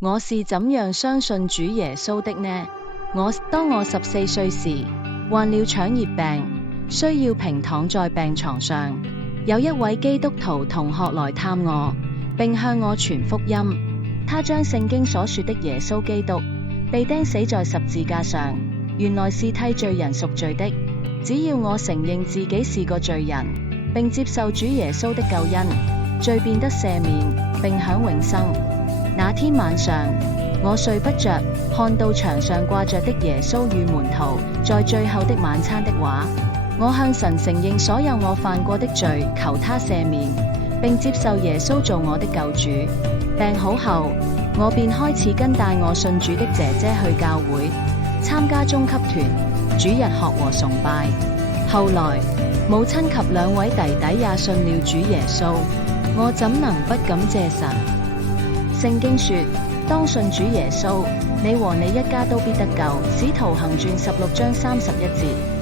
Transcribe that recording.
我是怎樣相信主耶穌的呢？當我14歲時，患了腸熱病，需要平躺在病床上。有一位基督徒同學來探我，並向我傳福音。他將聖經所說的耶穌基督被釘死在十字架上，原來是替罪人贖罪的。只要我承認自己是個罪人，並接受主耶穌的救恩，罪變得赦免，並享永生。那天晚上，我睡不着，看到牆上掛着的耶穌與門徒在最後的晚餐的畫。我向神承認所有我犯過的罪，求他赦免，並接受耶穌做我的救主。病好後，我便開始跟帶我信主的姐姐去教會，參加中級團、主日學和崇拜。後來，母親及2位弟弟也信了主耶穌，我怎能不感謝神？聖經說，當信主耶穌，你和你一家都必得救。使徒行傳16章31節。